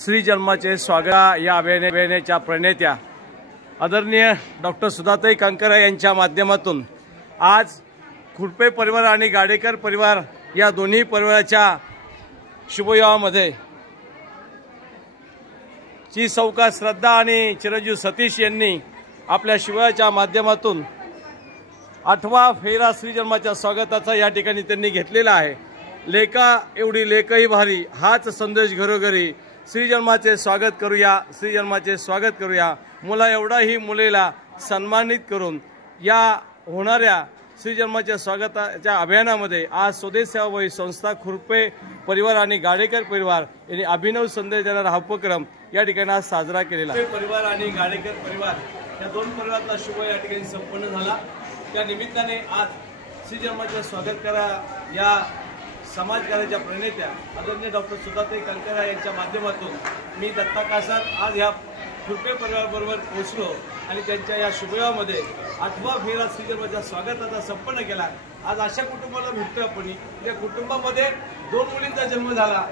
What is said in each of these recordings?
श्री जन्माचे स्वागत या अभियानाच्या प्रणेत्या आदरणीय डॉक्टर सुधाताई कांकर यांच्या माध्यमातून आज खुरपे परिवार आणि गाडेकर परिवार या दोन्ही परिवाराच्या शुभविवाहामध्ये ची सौका श्रद्धा आणि चिरंजीव सतीश यांनी आपल्या शिवाच्या माध्यमातून 8वा फेरा श्री जन्माच्या स्वागताचा या ठिकाणी त्यांनी घेतलेला आहे। लेका एवढी लेकही भारी हाच संदेश घरोघरी श्री जन्माचे स्वागत करूया, श्री जन्माचे स्वागत करूया। मुला एवढाही मुलीला सन्मानित करून या होणाऱ्या श्री जन्माच्या स्वागताच्या अभियानामध्ये आज स्वदेश सेवाभावी संस्था खुरपे परिवार आणि गाडेकर परिवार यांनी अभिनव संदेश देणारा हा उपक्रम या ठिकाणी आज साजरा केलेला आहे। परिवार आणि गाडेकर परिवार या दोन परिवाराचा शुभ या ठिकाणी संपन्न झाला। त्या निमित्ताने आज श्री जन्माचे स्वागत करा या समाजकार्याच्या प्रणेत्या आदरणीय डॉक्टर सुधाताई कांकर यांच्या माध्यमातून मी दत्ता कासार आज या खुरपे परिवाराबरोबर पोहोचलो आणि त्यांच्या या शुभविवाहामध्ये 8वा फेरा श्री जन्माच्या स्वागताचा संपन्न केला। आज अशा कुटुंबाला भेटतोय आपण। या कुटुंबामध्ये 2 मुलींचा जन्म झाला,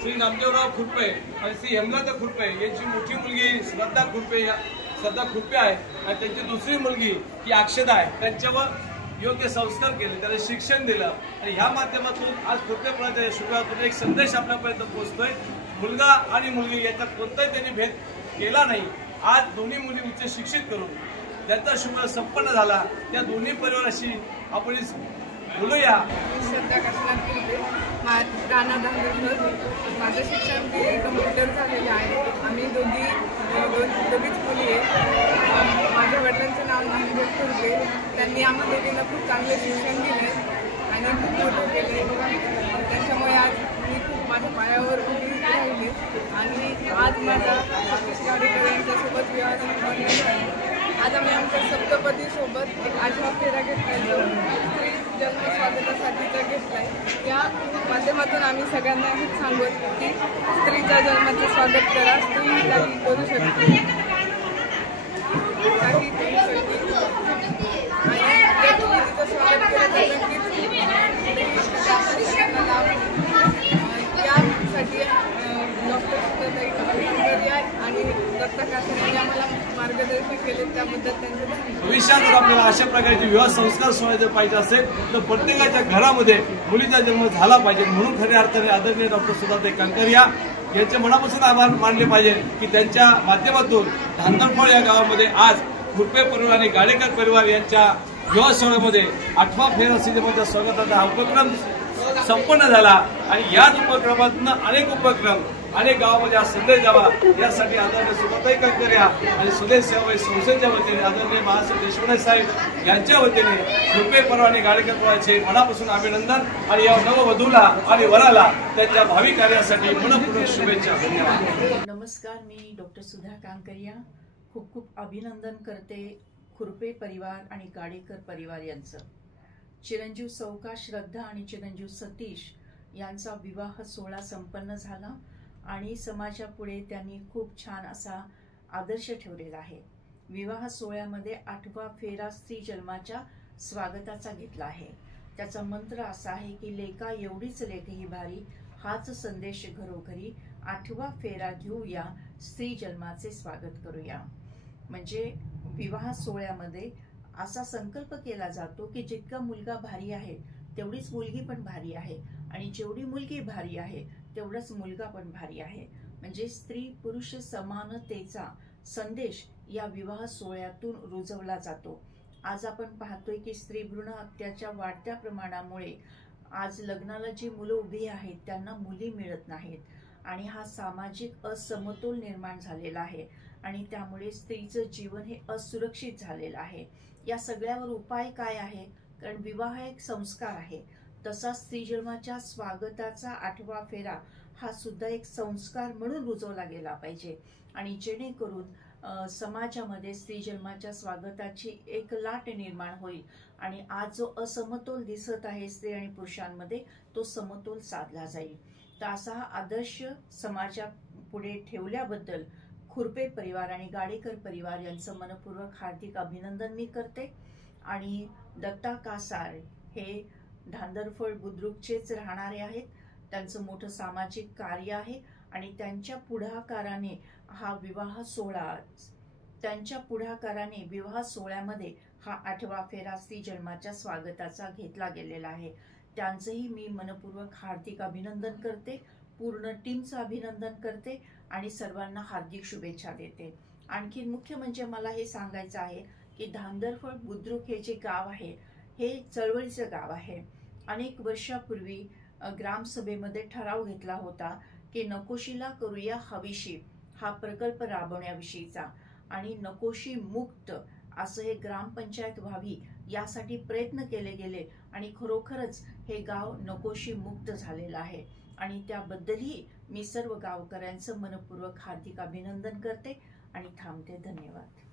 श्री नामदेवराव खुरपे आणि श्री हेमलता खुरपे यांची मोठी मुलगी श्रद्धा खुरपे आहे आणि त्यांची दुसरी मुलगी ही अक्षदा आहे। त्यांच्यावर योग्य संस्कार केले, त्याला शिक्षण दिलं आणि ह्या माध्यमातून आज खुरपे परिवाराच्या शुभविवाहातून एक संदेश आपल्यापर्यंत पोहोचतोय। मुलगा आणि मुलगी याच्यात कोणताही त्यांनी भेद केला नाही। आज दोन्ही मुली उच्च शिक्षित करून त्यांचा शुभविवाह संपन्न झाला। त्या दोन्ही परिवाराशी आपण बोलूया। माझं शिक्षण कम्प्युटर झालेलं आहे। आम्ही दोघीच मुली आहे। माझ्या वडिलांचं नाव नामदेव खुरपे, त्यांनी आम्हा दोघींना खूप चांगले शिक्षण दिले आणि खूप मोठं केले। त्याच्यामुळे आज मी खूप माझ्या पायावर उभी राहिली आणि आज माझा सतीश गाडेकर यांच्यासोबत विवाह संपन्न झाला। आज आम्ही आमच्या सप्तपतीसोबत एक 8वा फेरा घेतलाय, जन्म स्वागतासाठीचा घेतलाय। या माध्यमातून आम्ही सगळ्यांना हेच सांगतो की स्त्रीच्या जन्माचे स्वागत करा, स्त्री काही करू शकते, काही करू शकते आणि त्या तुम्ही तिचं स्वागत केलं तर नक्कीच सगळ्यांना लाभ यासाठी डॉक्टर सुधाताई कांकर आणि दत्ता कासार यांनी आम्हाला मार्गदर्शन केले, त्याबद्दल त्यांचे भविष्यात जर आपल्याला अशा प्रकारचे विवाह संस्कार सोहळे जर पाहिजे असेल तर प्रत्येकाच्या घरामध्ये मुलीचा जन्म झाला पाहिजे। म्हणून खऱ्या अर्थाने आदरणीय डॉक्टर सुधाताई कांकर यांचे मनापासून आभार मानले पाहिजे की त्यांच्या माध्यमातून धांदरफळ या गावामध्ये आज खुरपे परिवार आणि गाडेकर परिवार यांच्या विवाह सोहळ्यामध्ये 8वा फेरा श्री जन्माच्या स्वागताचा हा उपक्रम संपन्न झाला आणि याच उपक्रमातून अनेक उपक्रम अनेक गावामध्ये आज संदेश द्यावा यासाठी आदरणीय सुधाताई कांकर आणि स्वदेश सेवाभावी संस्थेच्या वतीने आदरणीय बाळासाहेब देशमुख साहेब यांच्या वतीने खुरपे परिवार आणि गाडेकर परिवाराचे मनापासून अभिनंदन आणि या नववधूला आणि वराला त्यांच्या भावी कार्यासाठी मनपूर्वक शुभेच्छा। धन्यवाद। नमस्कार, मी डॉक्टर सुधा कांकर खूप खूप अभिनंदन करते खुरपे परिवार आणि गाडेकर परिवार यांचं। चिरंजीव सौका श्रद्धा आणि चिरंजीव सतीश यांचा विवाह सोहळा संपन्न झाला आणि समाजापुढे त्यांनी खूप छान असा आदर्श ठेवलेला आहे। विवाह सोहळ्यामध्ये 8वा फेरा स्त्री जन्माच्या स्वागताचा घेतला आहे। त्याचा मंत्र असा आहे की लेका एवढीच लेकही भारी हाच संदेश घरोघरी, 8वा फेरा घेऊया, स्त्री जन्माचे स्वागत करूया। म्हणजे विवाह सोहळ्यामध्ये असा संकल्प केला जातो की जितका मुलगा भारी आहे तेवढीच मुलगी पण भारी आहे आणि जेवढी मुलगी भारी आहे तेवढाच मुलगा पण भारी आहे। म्हणजे स्त्री पुरुष समानतेचा संदेश या विवाह सोहळ्यातून रुजवला जातो। आज आपण पाहतोय की स्त्री भ्रूण हत्याच्या वाढत्या प्रमाणामुळे आज लग्नाला जी मुलं उभी आहेत त्यांना मुली मिळत नाहीत आणि हा सामाजिक असमतोल निर्माण झालेला आहे आणि त्यामुळे स्त्रीचं जीवन हे असुरक्षित झालेलं आहे। या सगळ्यावर उपाय काय आहे? कारण विवाह एक संस्कार आहे, तसा स्त्री जन्माच्या स्वागताचा 8वा फेरा हा सुद्धा एक संस्कार म्हणून रुजवला गेला पाहिजे आणि जेणेकरून समाजामध्ये स्त्री जन्माच्या स्वागताची एक लाट निर्माण होईल आणि आज जो असमतोल दिसत आहे स्त्री आणि पुरुषांमध्ये तो समतोल साधला जाईल। तर असा हा आदर्श समाजापुढे ठेवल्याबद्दल खुरपे परिवार आणि गाडेकर परिवार यांचं मनपूर्वक हार्दिक अभिनंदन मी करते। आणि दत्ता कासार हे धांदरफळ बुद्रुकचेच राहणारे आहेत, त्यांचं मोठं सामाजिक कार्य आहे आणि त्यांच्या पुढाकाराने विवाह सोहळ्यामध्ये हा 8वा फेरा स्त्री जन्माच्या स्वागताचा घेतला गेलेला आहे. त्यांचंही मी मनपूर्वक हार्दिक अभिनंदन करते, पूर्ण टीमचं अभिनंदन करते आणि सर्वांना हार्दिक शुभेच्छा देते. आणखी मुख्य म्हणजे मला हे सांगायचं आहे की धांदरफळ बुद्रुक हे जे गाव आहे हे चळवळीचं गाव आहे. अनेक वर्षापूर्वी ग्रामसभेमध्ये ठराव घेतला होता की नकोशीला करूया हवीशी हा प्रकल्प राबवण्याविषयीचा आणि नकोशी मुक्त असं हे ग्रामपंचायत व्हावी यासाठी प्रयत्न केले गेले आणि खरोखरच हे गाव नकोशी मुक्त झालेलं आहे आणि त्याबद्दलही मी सर्व गावकऱ्यांचं मनपूर्वक हार्दिक अभिनंदन करते आणि थांबते. धन्यवाद.